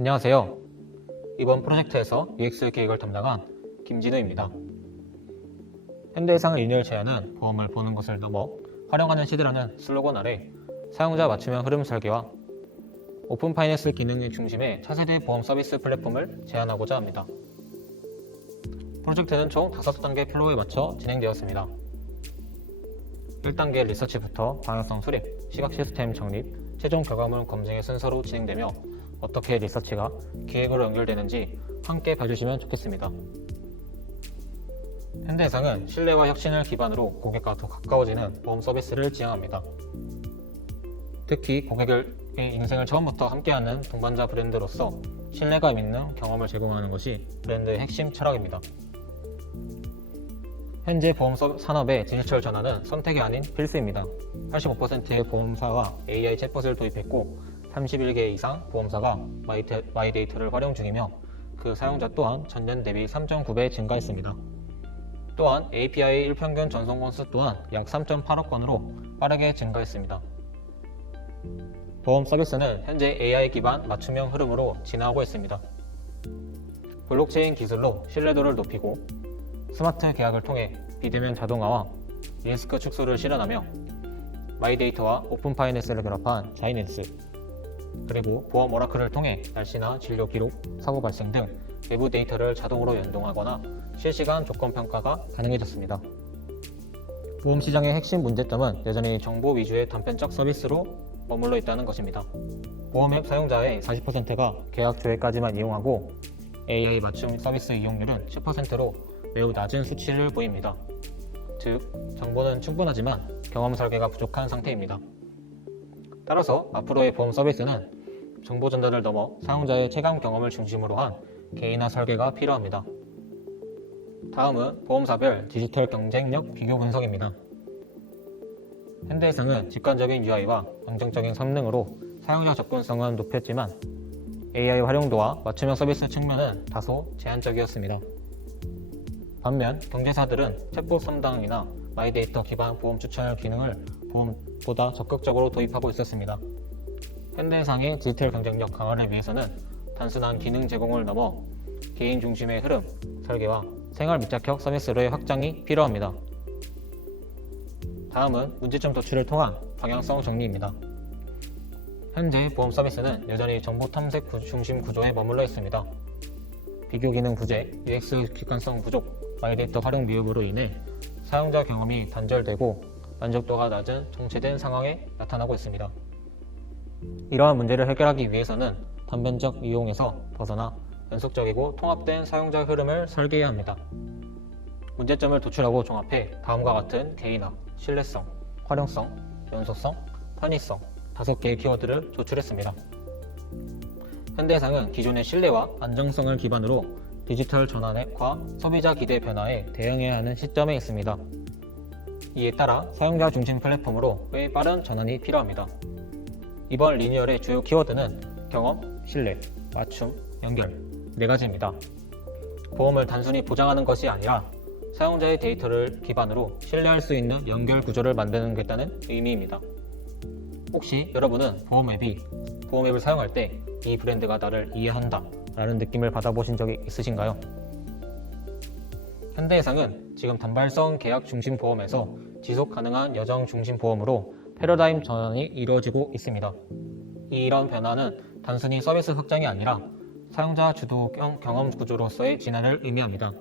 안녕하세요. 이번 프로젝트에서 UX 기획을 담당한 김진우입니다. 현대해상의 리니얼 제한은 보험을 보는 것을 넘어 활용하는 시대라는 슬로건 아래 사용자 맞춤형 흐름 설계와 오픈 파이낸스 기능의 중심의 차세대 보험 서비스 플랫폼을 제안하고자 합니다. 프로젝트는 총 5단계 플로우에 맞춰 진행되었습니다. 1단계 리서치부터 방향성 수립, 시각 시스템 정립, 최종 결과물 검증의 순서로 진행되며 어떻게 리서치가 기획으로 연결되는지 함께 봐주시면 좋겠습니다. 현대해상은 신뢰와 혁신을 기반으로 고객과 더 가까워지는 보험 서비스를 지향합니다. 특히 고객의 인생을 처음부터 함께하는 동반자 브랜드로서 신뢰감 있는 경험을 제공하는 것이 브랜드의 핵심 철학입니다. 현재 보험 산업의 디지털 전환은 선택이 아닌 필수입니다. 85%의 보험사가 AI 챗봇을 도입했고 31개 이상 보험사가 마이데이터를 활용 중이며 그 사용자 또한 전년 대비 3.9배 증가했습니다. 또한 API 일평균 전송 건수 또한 약 3.8억 건으로 빠르게 증가했습니다. 보험 서비스는 현재 AI 기반 맞춤형 흐름으로 진화하고 있습니다. 블록체인 기술로 신뢰도를 높이고 스마트 계약을 통해 비대면 자동화와 리스크 축소를 실현하며 마이데이터와 오픈 파이낸스를 결합한 자이낸스, 그리고 보험 오라클을 통해 날씨나 진료 기록, 사고 발생 등 외부 데이터를 자동으로 연동하거나 실시간 조건 평가가 가능해졌습니다. 보험 시장의 핵심 문제점은 여전히 정보 위주의 단편적 서비스로 머물러 있다는 것입니다. 보험 앱 사용자의 40%가 계약 조회까지만 이용하고 AI 맞춤 서비스 이용률은 10%로 매우 낮은 수치를 보입니다. 즉, 정보는 충분하지만 경험 설계가 부족한 상태입니다. 따라서 앞으로의 보험 서비스는 정보 전달을 넘어 사용자의 체감 경험을 중심으로 한 개인화 설계가 필요합니다. 다음은 보험사별 디지털 경쟁력 비교 분석입니다. 현대해상은 직관적인 UI와 긍정적인 성능으로 사용자 접근성은 높였지만 AI 활용도와 맞춤형 서비스 측면은 다소 제한적이었습니다. 반면 경제사들은 챗봇 상담이나 마이데이터 기반 보험 추천 기능을 보험보다 적극적으로 도입하고 있었습니다. 현대해상의 디지털 경쟁력 강화를 위해서는 단순한 기능 제공을 넘어 개인 중심의 흐름, 설계와 생활 밀착형 서비스로의 확장이 필요합니다. 다음은 문제점 도출을 통한 방향성 정리입니다. 현재 보험 서비스는 여전히 정보 탐색 중심 구조에 머물러 있습니다. 비교 기능 부재, UX 객관성 부족, 마이데이터 활용 미흡으로 인해 사용자 경험이 단절되고 만족도가 낮은 정체된 상황에 나타나고 있습니다. 이러한 문제를 해결하기 위해서는 단편적 이용에서 벗어나 연속적이고 통합된 사용자 흐름을 설계해야 합니다. 문제점을 도출하고 종합해 다음과 같은 개인화, 신뢰성, 활용성, 연속성, 편의성 5개의 키워드를 조출했습니다. 현대해상은 기존의 신뢰와 안정성을 기반으로 디지털 전환과 소비자 기대 변화에 대응해야 하는 시점에 있습니다. 이에 따라 사용자 중심 플랫폼으로 꽤 빠른 전환이 필요합니다. 이번 리니얼의 주요 키워드는 경험, 신뢰, 맞춤, 연결 4가지입니다. 보험을 단순히 보장하는 것이 아니라 사용자의 데이터를 기반으로 신뢰할 수 있는 연결 구조를 만드는 의미입니다. 혹시 여러분은 보험 앱을 사용할 때 이 브랜드가 나를 이해한다 라는 느낌을 받아보신 적이 있으신가요? 현대해상은 지금 단발성 계약 중심 보험에서 지속 가능한 여정 중심 보험으로 패러다임 전환이 이루어지고 있습니다. 이런 변화는 단순히 서비스 확장이 아니라 사용자 주도 경험 구조로서의 진화를 의미합니다.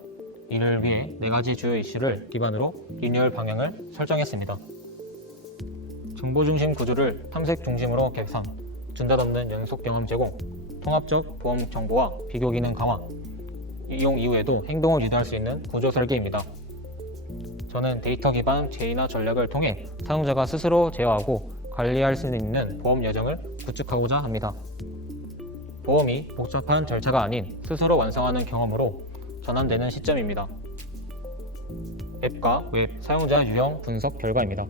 이를 위해 4가지 주요 이슈를 기반으로 리니얼 방향을 설정했습니다. 정보 중심 구조를 탐색 중심으로 개선, 준닷없는 연속 경험 제공, 통합적 보험 정보와 비교 기능 강화, 이용 이후에도 행동을 유도할 수 있는 구조 설계입니다. 저는 데이터 기반 제인화 전략을 통해 사용자가 스스로 제어하고 관리할 수 있는 보험 여정을 구축하고자 합니다. 보험이 복잡한 절차가 아닌 스스로 완성하는 경험으로 전환되는 시점입니다. 앱과 웹 사용자 유형 분석 결과입니다.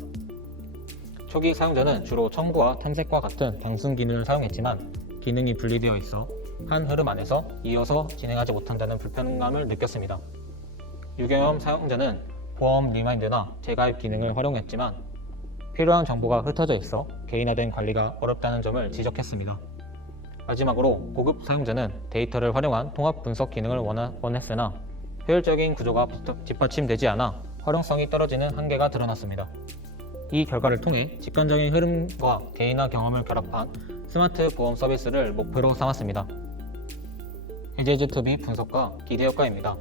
초기 사용자는 주로 첨부와 탐색과 같은 단순 기능을 사용했지만 기능이 분리되어 있어 한 흐름 안에서 이어서 진행하지 못한다는 불편감을 느꼈습니다. 유경험 사용자는 보험 리마인드나 재가입 기능을 활용했지만 필요한 정보가 흩어져 있어 개인화된 관리가 어렵다는 점을 지적했습니다. 마지막으로 고급 사용자는 데이터를 활용한 통합 분석 기능을 원했으나 효율적인 구조가 뒷받침되지 않아 활용성이 떨어지는 한계가 드러났습니다. 이 결과를 통해 직관적인 흐름과 개인화 경험을 결합한 스마트 보험 서비스를 목표로 삼았습니다. HZB 분석과 기대 효과입니다.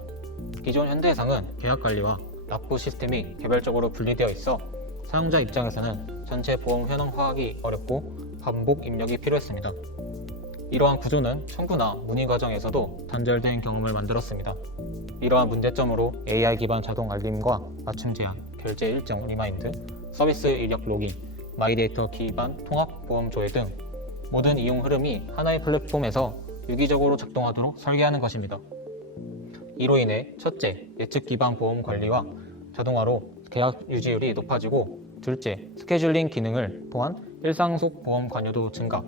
기존 현대해상은 계약 관리와 납부 시스템이 개별적으로 분리되어 있어 사용자 입장에서는 전체 보험 현황 파악이 어렵고 반복 입력이 필요했습니다. 이러한 구조는 청구나 문의 과정에서도 단절된 경험을 만들었습니다. 이러한 문제점으로 AI 기반 자동 알림과 맞춤 제한, 결제 일정 리마인드, 서비스 이력 로깅, 마이데이터 기반 통합 보험 조회 등 모든 이용 흐름이 하나의 플랫폼에서 유기적으로 작동하도록 설계하는 것입니다. 이로 인해 첫째, 예측 기반 보험 관리와 자동화로 계약 유지율이 높아지고 둘째, 스케줄링 기능을 통한 일상 속 보험 관여도 증가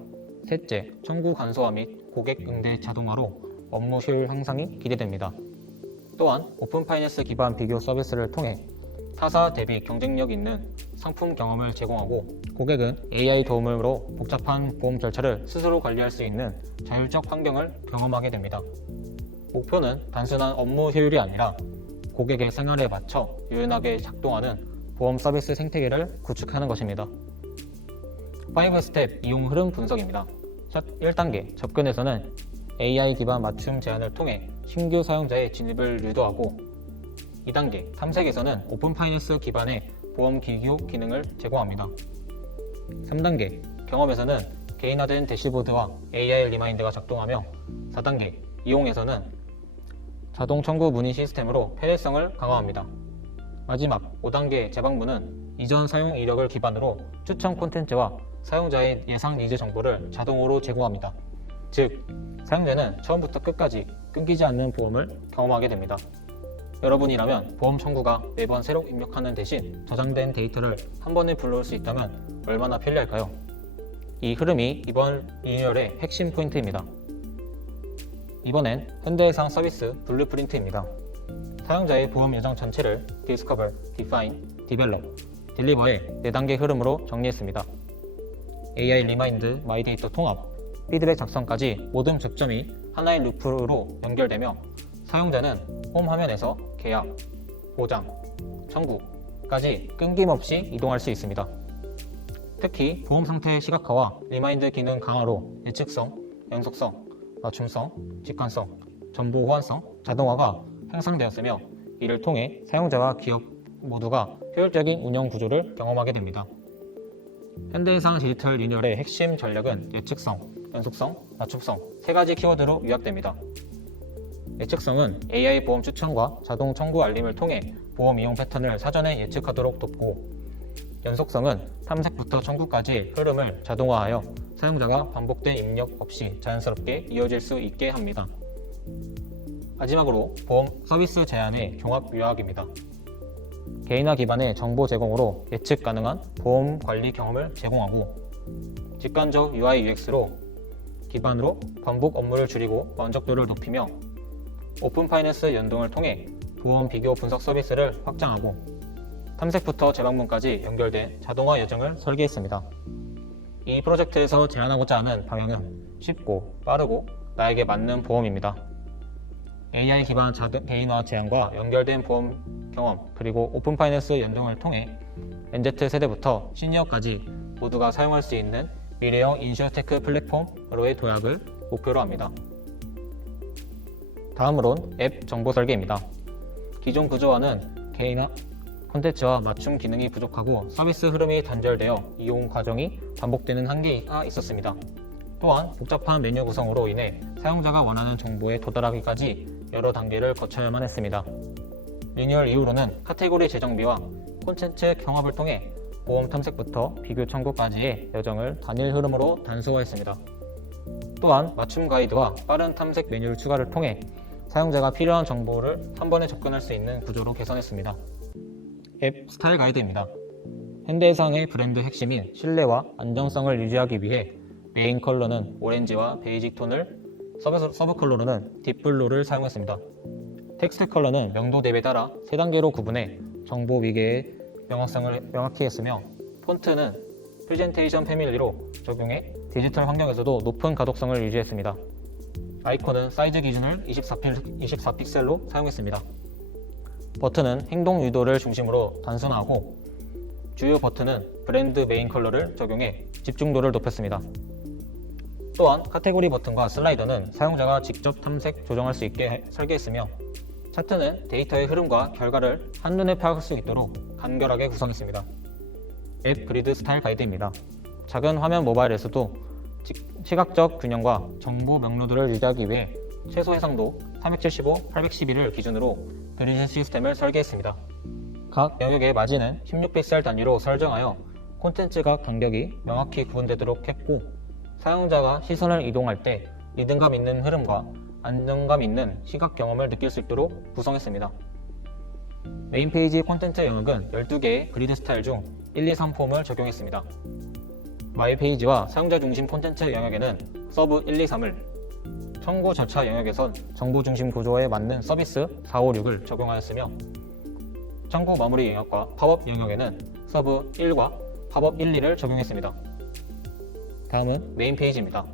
셋째, 청구 간소화 및 고객 응대 자동화로 업무 효율 향상이 기대됩니다. 또한 오픈 파이낸스 기반 비교 서비스를 통해 타사 대비 경쟁력 있는 상품 경험을 제공하고 고객은 AI 도움으로 복잡한 보험 절차를 스스로 관리할 수 있는 자율적 환경을 경험하게 됩니다. 목표는 단순한 업무 효율이 아니라 고객의 생활에 맞춰 유연하게 작동하는 보험 서비스 생태계를 구축하는 것입니다. 5스텝 이용 흐름 분석입니다. 1단계 접근에서는 AI 기반 맞춤 제안을 통해 신규 사용자의 진입을 유도하고 2단계 탐색에서는 오픈 파이낸스 기반의 보험 비교 기능을 제공합니다. 3단계 경험에서는 개인화된 대시보드와 AI 리마인드가 작동하며 4단계 이용에서는 자동 청구 문의 시스템으로 편의성을 강화합니다. 마지막 5단계 재방문은 이전 사용 이력을 기반으로 추천 콘텐츠와 사용자의 예상 니즈 정보를 자동으로 제공합니다. 즉, 사용자는 처음부터 끝까지 끊기지 않는 보험을 경험하게 됩니다. 여러분이라면 보험 청구가 매번 새로 입력하는 대신 저장된 데이터를 한 번에 불러올 수 있다면 얼마나 편리할까요? 이 흐름이 이번 리뉴얼의 핵심 포인트입니다. 이번엔 현대해상 서비스 블루프린트입니다. 사용자의 보험 예정 전체를 Discover, Define, Develop, Deliver의 4단계 흐름으로 정리했습니다. AI 리마인드, 마이데이터 통합, 피드백 작성까지 모든 접점이 하나의 루프로 연결되며 사용자는 홈 화면에서 계약, 보장, 청구까지 끊김없이 이동할 수 있습니다. 특히 보험 상태 시각화와 리마인드 기능 강화로 예측성, 연속성, 맞춤성, 직관성, 정보 호환성, 자동화가 향상되었으며 이를 통해 사용자와 기업 모두가 효율적인 운영 구조를 경험하게 됩니다. 현대해상 디지털 리뉴얼의 핵심 전략은 예측성, 연속성, 맞춤성 3가지 키워드로 요약됩니다. 예측성은 AI 보험 추천과 자동 청구 알림을 통해 보험 이용 패턴을 사전에 예측하도록 돕고 연속성은 탐색부터 청구까지의 흐름을 자동화하여 사용자가 반복된 입력 없이 자연스럽게 이어질 수 있게 합니다. 마지막으로 보험 서비스 제안의 종합 요약입니다. 개인화 기반의 정보 제공으로 예측 가능한 보험 관리 경험을 제공하고 직관적 UI UX로 기반으로 반복 업무를 줄이고 만족도를 높이며 오픈 파이낸스 연동을 통해 보험 비교 분석 서비스를 확장하고 탐색부터 재방문까지 연결된 자동화 여정을 설계했습니다. 이 프로젝트에서 제안하고자 하는 방향은 쉽고 빠르고 나에게 맞는 보험입니다. AI 기반 개인화 제안과 연결된 보험 경험 그리고 오픈 파이낸스 연동을 통해 NZ세대부터 시니어까지 모두가 사용할 수 있는 미래형 인슈어테크 플랫폼으로의 도약을 목표로 합니다. 다음으론 앱 정보 설계입니다. 기존 구조와는 개인화 콘텐츠와 맞춤 기능이 부족하고 서비스 흐름이 단절되어 이용 과정이 반복되는 한계가 있었습니다. 또한 복잡한 메뉴 구성으로 인해 사용자가 원하는 정보에 도달하기까지 여러 단계를 거쳐야만 했습니다. 리뉴얼 이후로는 카테고리 재정비와 콘텐츠 경합을 통해 보험 탐색부터 비교 청구까지의 여정을 단일 흐름으로 단소화했습니다. 또한 맞춤 가이드와 빠른 탐색 메뉴를 추가를 통해 사용자가 필요한 정보를 한 번에 접근할 수 있는 구조로 개선했습니다. 앱 스타일 가이드입니다. 현대해상의 브랜드 핵심인 신뢰와 안정성을 유지하기 위해 메인 컬러는 오렌지와 베이직 톤을 서브 컬러로는 딥블루를 사용했습니다. 텍스트 컬러는 명도 대비에 따라 3단계로 구분해 정보 위계의 명확성을 명확히 했으며 폰트는 프레젠테이션 패밀리로 적용해 디지털 환경에서도 높은 가독성을 유지했습니다. 아이콘은 사이즈 기준을 24픽셀로 사용했습니다. 버튼은 행동 유도를 중심으로 단순화하고 주요 버튼은 브랜드 메인 컬러를 적용해 집중도를 높였습니다. 또한 카테고리 버튼과 슬라이더는 사용자가 직접 탐색, 조정할 수 있게 설계했으며 차트는 데이터의 흐름과 결과를 한눈에 파악할 수 있도록 간결하게 구성했습니다. 앱 그리드 스타일 가이드입니다. 작은 화면 모바일에서도 시각적 균형과 정보 명료도를 유지하기 위해 최소 해상도 375, 812를 기준으로 그리드 시스템을 설계했습니다. 각 영역의 마진은 16픽셀 단위로 설정하여 콘텐츠가 간격이 명확히 구분되도록 했고 사용자가 시선을 이동할 때 리듬감 있는 흐름과 안정감 있는 시각 경험을 느낄 수 있도록 구성했습니다. 메인 페이지 콘텐츠 영역은 12개의 그리드 스타일 중 1, 2, 3 폼을 적용했습니다. 마이 페이지와 사용자 중심 콘텐츠 영역에는 서브 1, 2, 3을, 청구 절차 영역에선 정보 중심 구조에 맞는 서비스 4, 5, 6을 적용하였으며 청구 마무리 영역과 팝업 영역에는 서브 1과 팝업 1, 2를 적용했습니다. 다음은 메인 페이지입니다.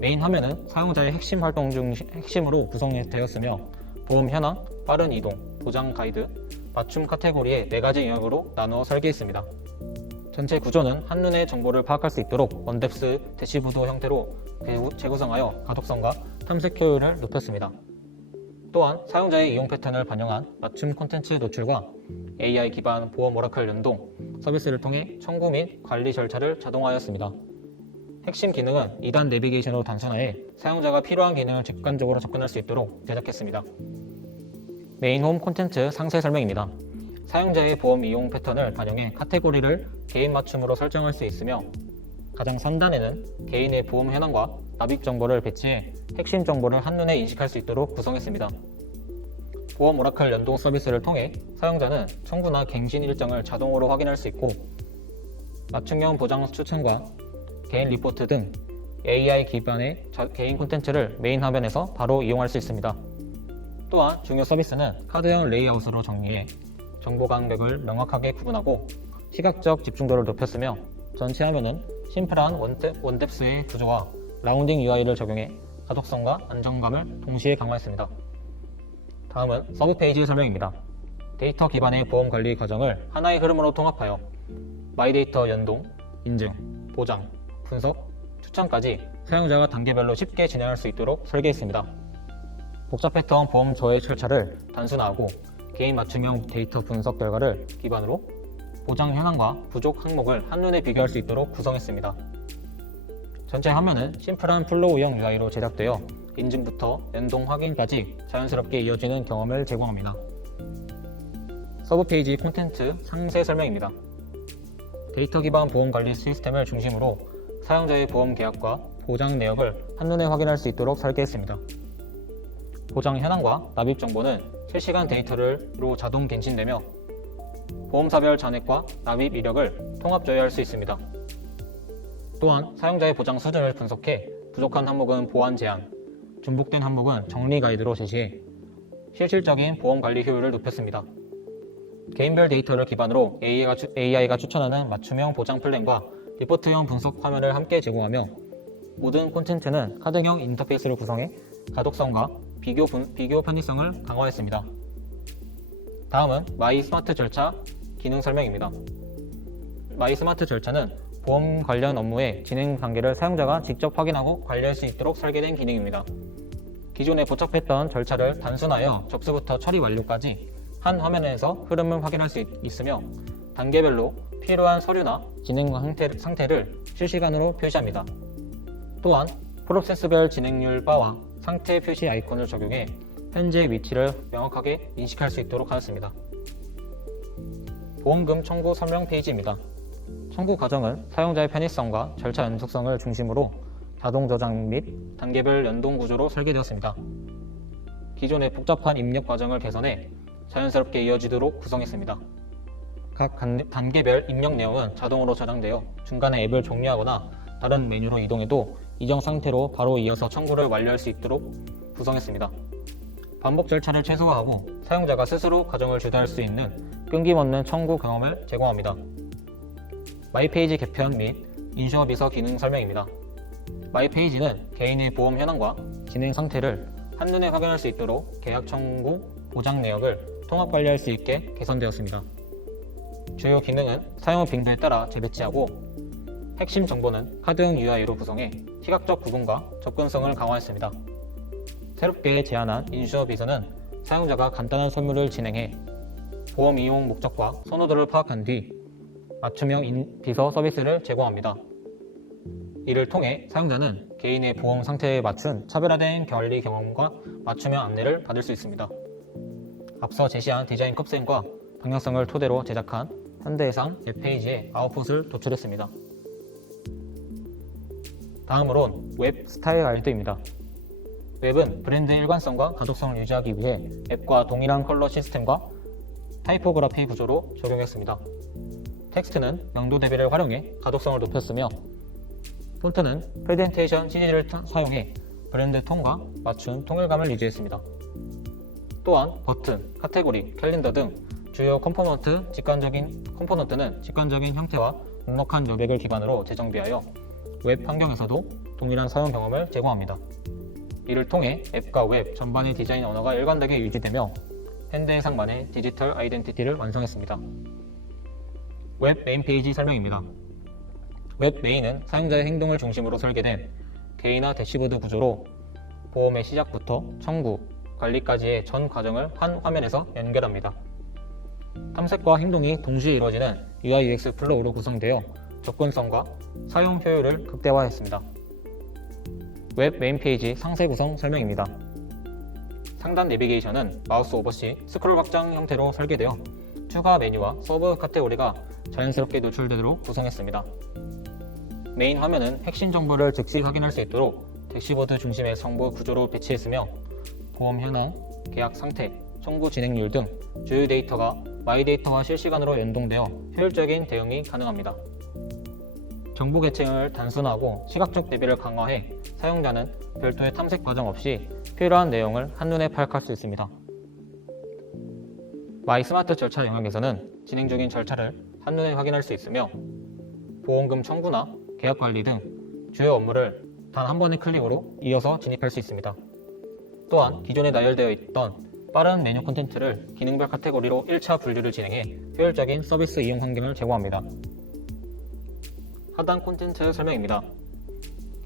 메인 화면은 사용자의 핵심 활동 중 핵심으로 구성되었으며 보험 현황, 빠른 이동, 보장 가이드, 맞춤 카테고리의 4가지 영역으로 나누어 설계했습니다. 전체 구조는 한눈에 정보를 파악할 수 있도록 원뎁스 대시보드 형태로 재구성하여 가독성과 탐색 효율을 높였습니다. 또한 사용자의 이용 패턴을 반영한 맞춤 콘텐츠 노출과 AI 기반 보험 오라클 연동 서비스를 통해 청구 및 관리 절차를 자동화하였습니다. 핵심 기능은 2단 내비게이션으로 단순화해 사용자가 필요한 기능을 직관적으로 접근할 수 있도록 제작했습니다. 메인 홈 콘텐츠 상세 설명입니다. 사용자의 보험 이용 패턴을 반영해 카테고리를 개인 맞춤으로 설정할 수 있으며 가장 상단에는 개인의 보험 현황과 납입 정보를 배치해 핵심 정보를 한눈에 인식할 수 있도록 구성했습니다. 보험 오라클 연동 서비스를 통해 사용자는 청구나 갱신 일정을 자동으로 확인할 수 있고 맞춤형 보장 추천과 개인 리포트 등 AI 기반의 개인 콘텐츠를 메인 화면에서 바로 이용할 수 있습니다. 또한 중요 서비스는 카드형 레이아웃으로 정리해 정보 간격을 명확하게 구분하고 시각적 집중도를 높였으며 전체 화면은 심플한 원뎁스의 구조와 라운딩 UI를 적용해 가독성과 안정감을 동시에 강화했습니다. 다음은 서브 페이지 설명입니다. 데이터 기반의 보험 관리 과정을 하나의 흐름으로 통합하여 마이데이터 연동, 인증, 보장, 분석, 추천까지 사용자가 단계별로 쉽게 진행할 수 있도록 설계했습니다. 복잡했던 보험 조회 절차를 단순화하고 개인 맞춤형 데이터 분석 결과를 기반으로 보장 현황과 부족 항목을 한눈에 비교할 수 있도록 구성했습니다. 전체 화면은 심플한 플로우형 UI로 제작되어 인증부터 연동 확인까지 자연스럽게 이어지는 경험을 제공합니다. 서브 페이지 콘텐츠 상세 설명입니다. 데이터 기반 보험 관리 시스템을 중심으로 사용자의 보험 계약과 보장 내역을 한눈에 확인할 수 있도록 설계했습니다. 보장 현황과 납입 정보는 실시간 데이터로 자동 갱신되며 보험사별 잔액과 납입 이력을 통합 조회할 수 있습니다. 또한 사용자의 보장 수준을 분석해 부족한 항목은 보완 제한, 중복된 항목은 정리 가이드로 제시해 실질적인 보험 관리 효율을 높였습니다. 개인별 데이터를 기반으로 AI가 추천하는 맞춤형 보장 플랜과 리포트형 분석 화면을 함께 제공하며 모든 콘텐츠는 카드형 인터페이스를 구성해 가독성과 비교 편의성을 강화했습니다. 다음은 마이 스마트 절차 기능 설명입니다. 마이 스마트 절차는 보험 관련 업무의 진행 단계를 사용자가 직접 확인하고 관리할 수 있도록 설계된 기능입니다. 기존에 복잡했던 절차를 단순하여 접수부터 처리 완료까지 한 화면에서 흐름을 확인할 수 있으며 단계별로 필요한 서류나 진행 상태를 실시간으로 표시합니다. 또한 프로세스별 진행률 바와 상태 표시 아이콘을 적용해 현재 위치를 명확하게 인식할 수 있도록 하였습니다. 보험금 청구 설명 페이지입니다. 청구 과정은 사용자의 편의성과 절차 연속성을 중심으로 자동 저장 및 단계별 연동 구조로 설계되었습니다. 기존의 복잡한 입력 과정을 개선해 자연스럽게 이어지도록 구성했습니다. 각 단계별 입력 내용은 자동으로 저장되어 중간에 앱을 종료하거나 다른 메뉴로 이동해도 이전 상태로 바로 이어서 청구를 완료할 수 있도록 구성했습니다. 반복 절차를 최소화하고 사용자가 스스로 과정을 주도할 수 있는 끊김없는 청구 경험을 제공합니다. 마이페이지 개편 및 인슈어 비서 기능 설명입니다. 마이 페이지는 개인의 보험 현황과 진행 상태를 한눈에 확인할 수 있도록 계약 청구, 보장 내역을 통합 관리할 수 있게 개선되었습니다. 주요 기능은 사용 빈도에 따라 재배치하고 핵심 정보는 카드형 UI로 구성해 시각적 구분과 접근성을 강화했습니다. 새롭게 제안한 인슈어 비서는 사용자가 간단한 설문을 진행해 보험 이용 목적과 선호도를 파악한 뒤 맞춤형 비서 서비스를 제공합니다. 이를 통해 사용자는 개인의 보험 상태에 맞춘 차별화된 관리 경험과 맞춤형 안내를 받을 수 있습니다. 앞서 제시한 디자인 컵셈과 방향성을 토대로 제작한 현대해상 웹페이지에 아웃풋을 도출했습니다. 다음으론 웹 스타일 가이드입니다. 웹은 브랜드의 일관성과 가독성을 유지하기 위해 앱과 동일한 컬러 시스템과 타이포그라피 구조로 적용했습니다. 텍스트는 명도 대비를 활용해 가독성을 높였으며 폰트는 프레젠테이션 CG를 사용해 브랜드 톤과 맞춘 통일감을 유지했습니다. 또한 버튼, 카테고리, 캘린더 등 주요 컴포넌트는 직관적인 형태와 넉넉한 여백을 기반으로 재정비하여 웹 환경에서도 동일한 사용 경험을 제공합니다. 이를 통해 앱과 웹 전반의 디자인 언어가 일관되게 유지되며 현대해상만의 디지털 아이덴티티를 완성했습니다. 웹 메인 페이지 설명입니다. 웹 메인은 사용자의 행동을 중심으로 설계된 개인화 대시보드 구조로 보험의 시작부터 청구, 관리까지의 전 과정을 한 화면에서 연결합니다. 탐색과 행동이 동시에 이루어지는 UI/UX 플로우로 구성되어 접근성과 사용 효율을 극대화했습니다. 웹 메인 페이지 상세 구성 설명입니다. 상단 내비게이션은 마우스 오버 시 스크롤 확장 형태로 설계되어 추가 메뉴와 서브 카테고리가 자연스럽게 노출되도록 구성했습니다. 메인 화면은 핵심 정보를 즉시 확인할 수 있도록 대시보드 중심의 정보 구조로 배치했으며 보험 현황, 계약 상태, 청구 진행률 등 주요 데이터가 마이 데이터와 실시간으로 연동되어 효율적인 대응이 가능합니다. 정보 계층을 단순화하고 시각적 대비를 강화해 사용자는 별도의 탐색 과정 없이 필요한 내용을 한눈에 파악할 수 있습니다. 마이 스마트 절차 영역에서는 진행 중인 절차를 한눈에 확인할 수 있으며 보험금 청구나 계약 관리 등 주요 업무를 단 한 번의 클릭으로 이어서 진입할 수 있습니다. 또한 기존에 나열되어 있던 빠른 메뉴 콘텐츠를 기능별 카테고리로 1차 분류를 진행해 효율적인 서비스 이용 환경을 제공합니다. 하단 콘텐츠 설명입니다.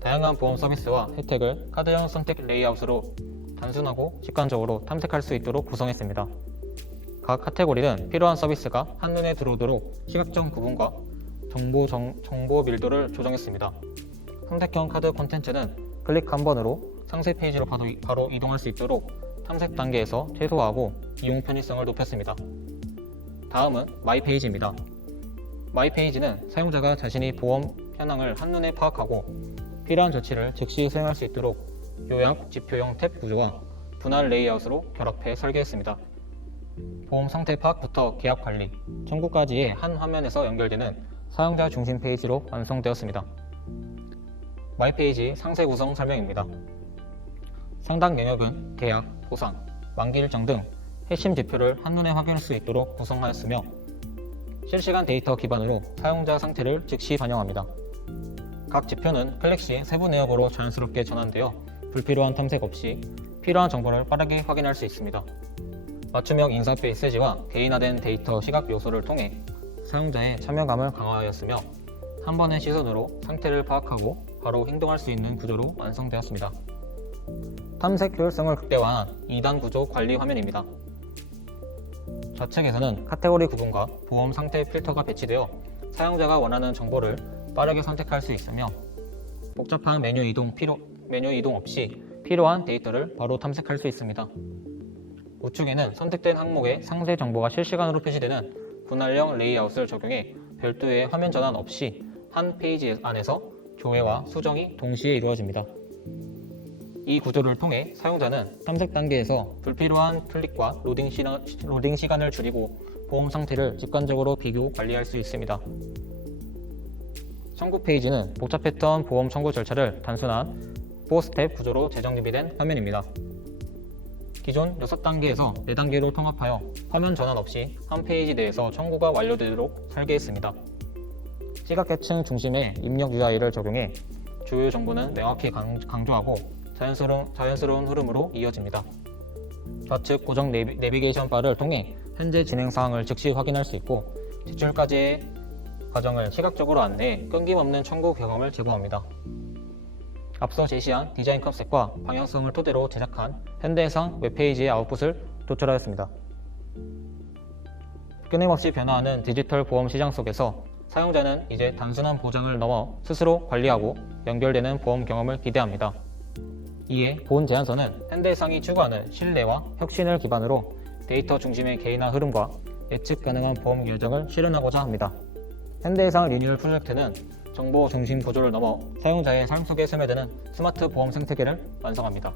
다양한 보험 서비스와 혜택을 카드형 선택 레이아웃으로 단순하고 직관적으로 탐색할 수 있도록 구성했습니다. 각 카테고리는 필요한 서비스가 한눈에 들어오도록 시각적 구분과 정보 밀도를 조정했습니다. 선택형 카드 콘텐츠는 클릭 한 번으로 상세 페이지로 바로 이동할 수 있도록 탐색 단계에서 최소화하고 이용 편의성을 높였습니다. 다음은 마이 페이지입니다. 마이 페이지는 사용자가 자신이 보험 현황을 한눈에 파악하고 필요한 조치를 즉시 수행할 수 있도록 요약, 지표형 탭 구조와 분할 레이아웃으로 결합해 설계했습니다. 보험 상태 파악부터 계약 관리, 청구까지의 한 화면에서 연결되는 사용자 중심 페이지로 완성되었습니다. 마이 페이지 상세 구성 설명입니다. 상당 영역은 계약, 보상, 만기 일정 등 핵심 지표를 한눈에 확인할 수 있도록 구성하였으며 실시간 데이터 기반으로 사용자 상태를 즉시 반영합니다. 각 지표는 클릭 시 세부 내역으로 자연스럽게 전환되어 불필요한 탐색 없이 필요한 정보를 빠르게 확인할 수 있습니다. 맞춤형 인사 메시지와 개인화된 데이터 시각 요소를 통해 사용자의 참여감을 강화하였으며 한 번의 시선으로 상태를 파악하고 바로 행동할 수 있는 구조로 완성되었습니다. 탐색 효율성을 극대화한 2단 구조 관리 화면입니다. 좌측에서는 카테고리 구분과 보험 상태 필터가 배치되어 사용자가 원하는 정보를 빠르게 선택할 수 있으며 복잡한 메뉴 이동 없이 필요한 데이터를 바로 탐색할 수 있습니다. 우측에는 선택된 항목의 상세 정보가 실시간으로 표시되는 분할형 레이아웃을 적용해 별도의 화면 전환 없이 한 페이지 안에서 조회와 수정이 동시에 이루어집니다. 이 구조를 통해 사용자는 탐색 단계에서 불필요한 클릭과 로딩 시간을 줄이고 보험 상태를 직관적으로 비교 관리할 수 있습니다. 청구 페이지는 복잡했던 보험 청구 절차를 단순한 4스텝 구조로 재정비된 화면입니다. 기존 6단계에서 4단계로 통합하여 화면 전환 없이 한 페이지 내에서 청구가 완료되도록 설계했습니다. 시각계층 중심의 입력 UI를 적용해 주요 정보는 명확히 강조하고 자연스러운 흐름으로 이어집니다. 좌측 고정 내비게이션 바를 통해 현재 진행 사항을 즉시 확인할 수 있고 제출까지의 과정을 시각적으로 안내해 끊김없는 청구 경험을 제공합니다. 앞서 제시한 디자인 컨셉과 방향성을 토대로 제작한 현대해상 웹페이지의 아웃풋을 도출하였습니다. 끊임없이 변화하는 디지털 보험 시장 속에서 사용자는 이제 단순한 보장을 넘어 스스로 관리하고 연결되는 보험 경험을 기대합니다. 이에 본 제안서는 현대해상이 추구하는 신뢰와 혁신을 기반으로 데이터 중심의 개인화 흐름과 예측 가능한 보험 결정을 실현하고자 합니다. 현대해상 리뉴얼 프로젝트는 정보 중심 구조를 넘어 사용자의 삶 속에 스며드는 스마트 보험 생태계를 완성합니다.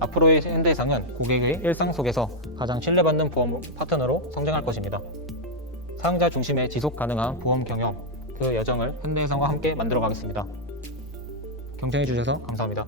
앞으로의 현대해상은 고객의 일상 속에서 가장 신뢰받는 보험 파트너로 성장할 것입니다. 사용자 중심의 지속 가능한 보험 경영, 그 여정을 현대해상과 함께 만들어 가겠습니다. 경청해 주셔서 감사합니다.